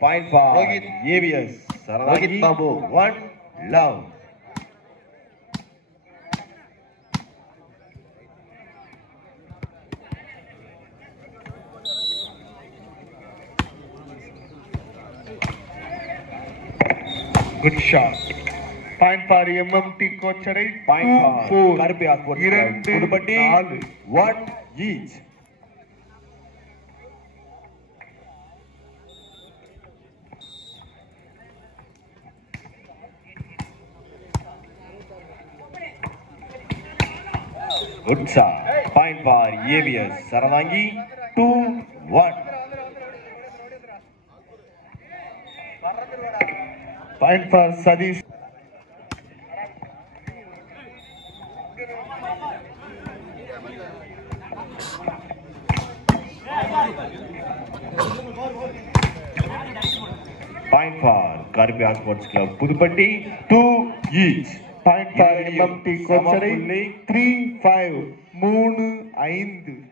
Point for AVS. Rohit Babu, 1 love. Good shot. Point for MMT Kochare. Point for Karpia Sports Club. Pudupatti, 1 each. Good shot. Point for AVS. Saravangi, 2-1. Point for Sadish. Point for Karpia Sports Club. Pudupatti, 2 each. Point for MMT Kochare. 3-5. 3-5.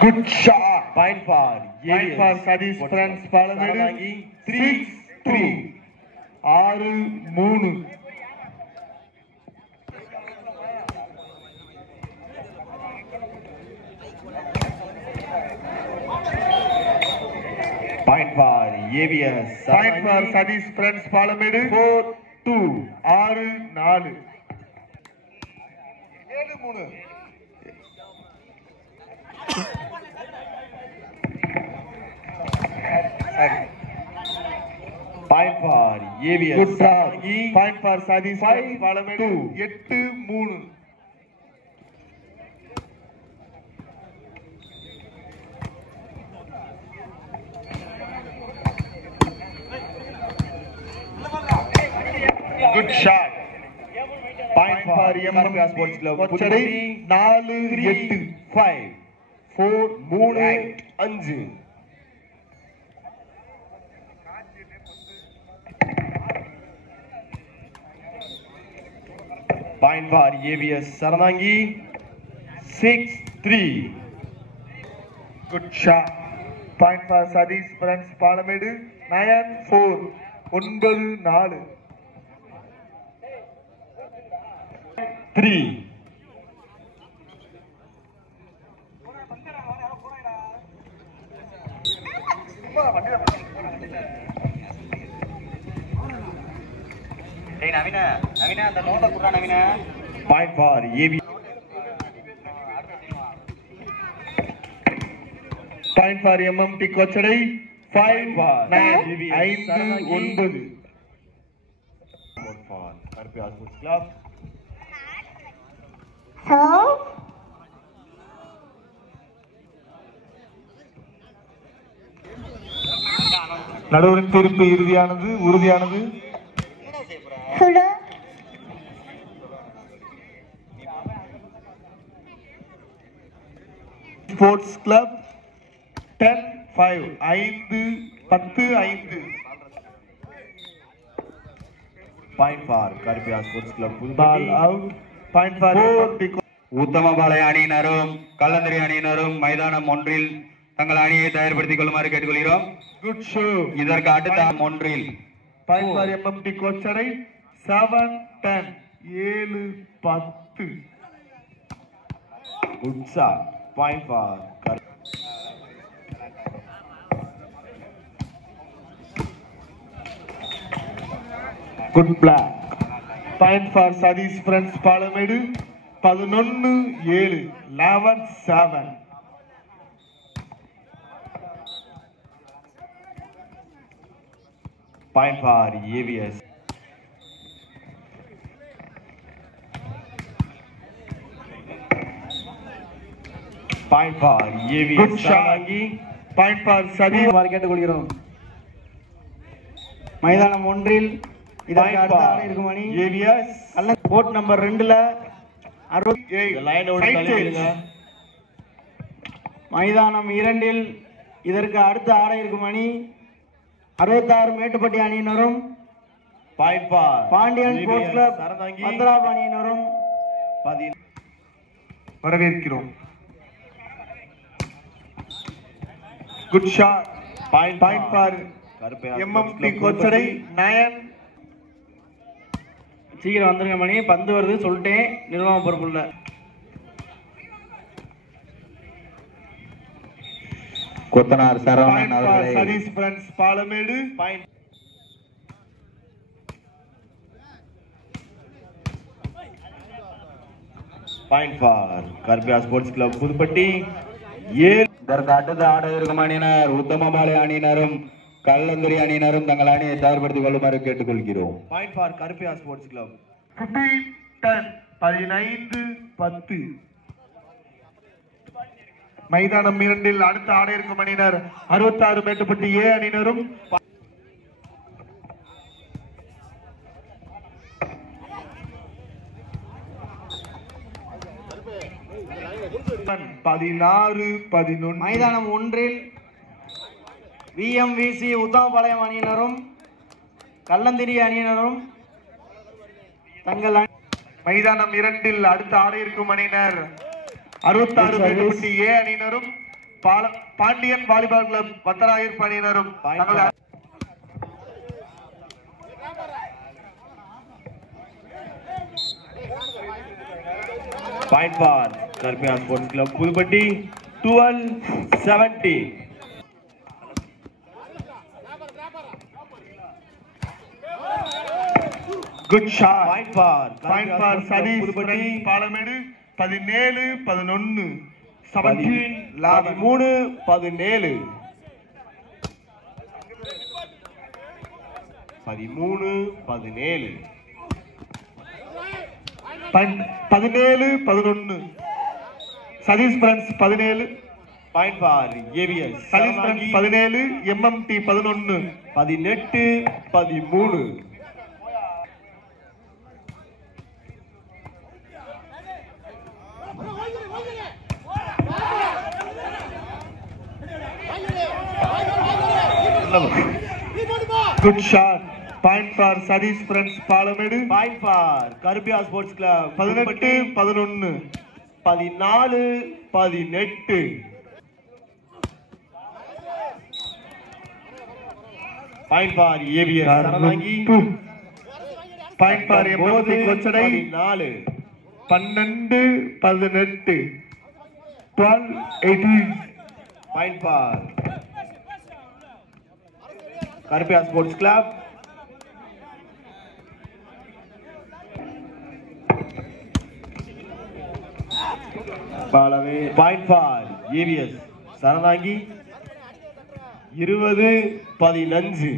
Good shot. Point for Point for Sadish friends. Palamedi. 6-3. 6-3. Point for AVS. Point for Sadish friends. Palamedi. 4-2. 6-4. 7-3. Point for AVS. Good job. Point for Sadish friends. Palamedi. 8-3. Good shot. Point for Karpia Sports Club. Kochare. 4-8. 5. 4-3. 5. Point for AVS. Saravangi, 6-3. Good shot. Point for Sadish friends. Palamedi. 9-4. 9-4. 3. Point for AVS. Point for MMT Kochare. 5-9. 5-9. Point for Karpia Sports Club. Hello? நடுவரின் தீர்ப்பு உறுதியானது. Hello? Sports Club 10-5. 5-10. Point for Karpia Sports Club. Ball out. Point for MMT. உத்தமபாளைய அணியினரும் கல்லந்திரி அணியினரும் மைதானம் ஒன்றில் தங்கள் அணியை தயார்படுத்திக் கொள்ளுமாறு கேட்டுக்கொள்கிறோம். Good show. இதற்கு அடுத்த ஒன்றில் Point for MMT Kochare. 7-10. 7-10. Good shot. Point for Good black. Point for Sadish friends. Palamedi. 11-7. 11-7. Point for AVS. Point for AVS. Good shot. Point for Sadish. கேட்டுக்கொள்கிறோம். மைதானம் ஒன்றில் இதற்கு அடுத்த ஆட இருக்கும் அணி AVS. கோட் நம்பர் 2ல மைதானம் 2 இதற்கு அடுத்து ஆட இருக்கும் அணி 66 மேட்டுப்பட்டி அணியினரும் பாண்டியன் ஸ்போர்ட்ஸ் கிளப் பத்ராப் அணியினரும் வரவேற்கிறோம். Good shot. Point for MMT Kochadai நயன். சீக்கிரம் வந்துருங்க மணி, பந்து வருது சொல்லிட்டேன், நிர்வாக பொறுப்புள்ள. கொத்தனார் சரவணன் அவர்களை Satish friends Palamedu. Point for Karbiya sports club Puduppatti. இதற்கு அடுத்து ஆட இருக்கும் அணியினர் உத்தமபாளைய அணியினரும் கல்லந்துறை அணியினரும் தங்கள் அணியை தயார்படுத்திக் கொள்ளுமாறு கேட்டுக்கொள்கிறோம். Point for Karbiya sports club. 15-10 மைதானம் 2 அடுத்த ஆட இருக்கும் அணியினர் 66 மேட்டுப்பட்டி ஏ அணியினரும் 16-11 மைதானம் 1 விஎம்விசி உத்தமபாளையம் அணியினரும் கல்லந்திரி அணியினரும் தங்கள் மைதானம் 2 அடுத்த ஆட இருக்கும் அணியினர் 66 மேட்டுப்பட்டி ஏ அணியினரும் பாண்டியன் வாலிபால் கிளப் பத்தராயிரம் அணியினரும் தங்கள் Point for Karpia Sports Club Pulpatti 12-70. Good shot. Point for Sadiq Pulpatti Palamadu 17-11. 13-17. 13-17. 17-11 Satish friends 17. Point for AVS Satish friends 17 MMT 11. 18-13. Good shot. Point for Satish friends Palamedu. Point for Karbiya sports club 18-11. 14-18. Point for AVS Saravangi. Point for MMT Kochadai 4. 12-18. 12-18. Point for Karbiya sports club. Point for AVS Sarathangi 20-15.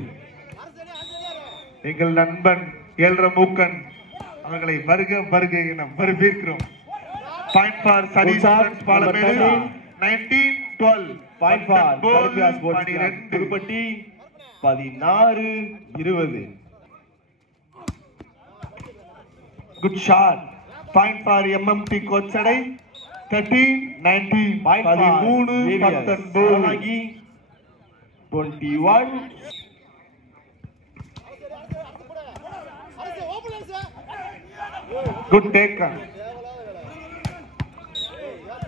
எங்கள் நண்பன் ஏழ்ர மூக்கன் அவர்களை வருக வருக என வரவேற்கிறோம். Point for Satish friends Palamedu 19-12. Point for Karbiya sports club Puduppatti 16-20. Good shot. Point for MMT Kochadai 13-19. 13-19. 21. Good taken.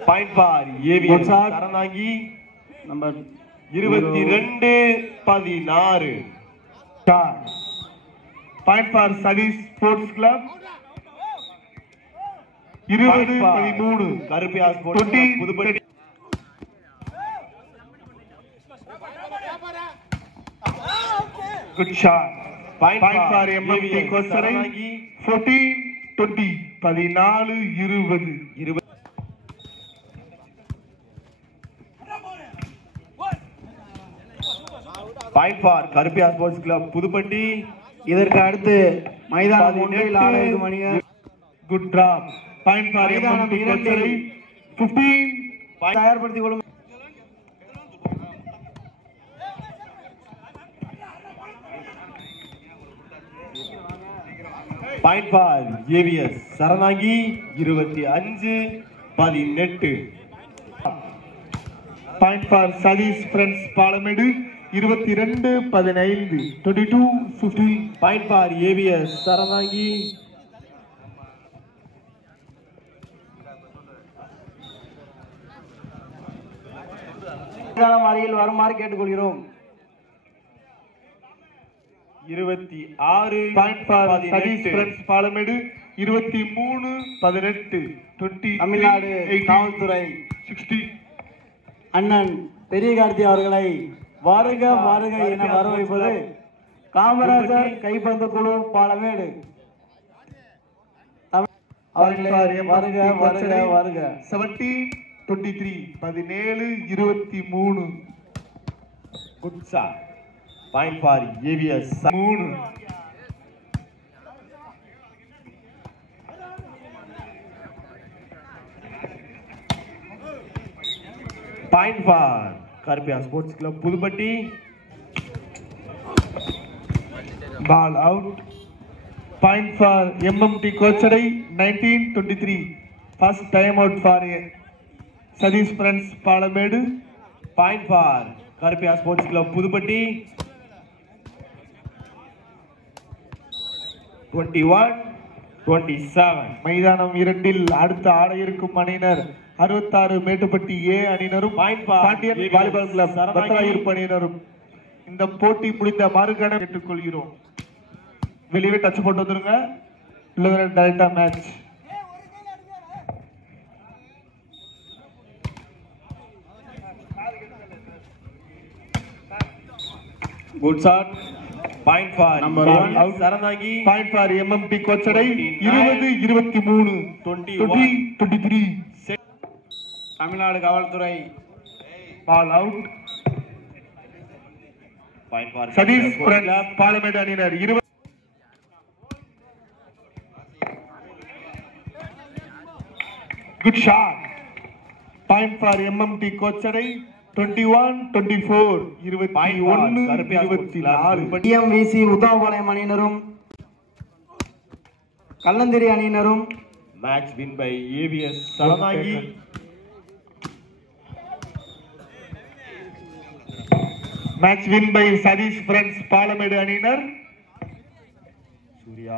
Point for AVS Sarathangi number 22-16. Point for Satish sports club 20-13. Karbiya sports club Puduppatti. Good shot. Point for MMT Kochadai 14-20. 14-20. Point for Karbiya sports club Puduppatti. இதற்கு அடுத்து மைதானம் 1 ஆட இருக்கும் அணியினர் good drop. Point for MMT Kochadai 15. தயார்படுத்திக் கொள்ளும். Point for AVS Saranagi 25-18. Point for Satish friends Palamedu 22-15. 22-15. Point for AVS Saranagi. அருகில் வருமாறு கேட்டுக்கொள்கிறோம். 26. Point for Satish friends Palamedu 23-18. 20. Tamil Nadu காவல்துறை 60. அண்ணன் பெரிய கார்த்தி அவர்களை வருக வருக என வரவேற்பது காமராஜர் கைப்பந்து குழு பாலமேடு. அவர்களே வருக வருக வருக. 17-23. 17-23. Good shot. Point for AVS 3. Point for Karuppiya sports club Puduppatti. Ball out. Point for MMT Kochadai 19-23. First time out for Satish friends Palamedu. Point for Karuppiya sports club Puduppatti. 21-27. மைதானம் 2 அடுத்த ஆட இருக்கும் அணியினர் 66 மேட்டுப்பட்டி ஏ அணியினரும் பாண்டியன் வாலிபால் கிளப் பத்தராயிருப்பு அணியினரும். இந்த போட்டி முடிந்த மறுகணம் கேட்டுக்கொள்கிறோம். வெளியே டச் போட்டு வந்துருங்க, இல்லை டைரக்டா match. Good shot. Point for Number 1 out Saranagi. Point for MMT Kochadai 20-23. 20-23. Tamil Nadu காவல்துறை ball out. Point for Satish friends Palamedu அணியினர் 20. Good shot. Point for MMT Kochadai 21-24. 21-24. TMVC Uthamapalayam அணியினரும் கல்லந்திரி அணியினரும் match win by AVS Saranagi. Match win by Satish friends Palamedu அணியினர். சூர்யா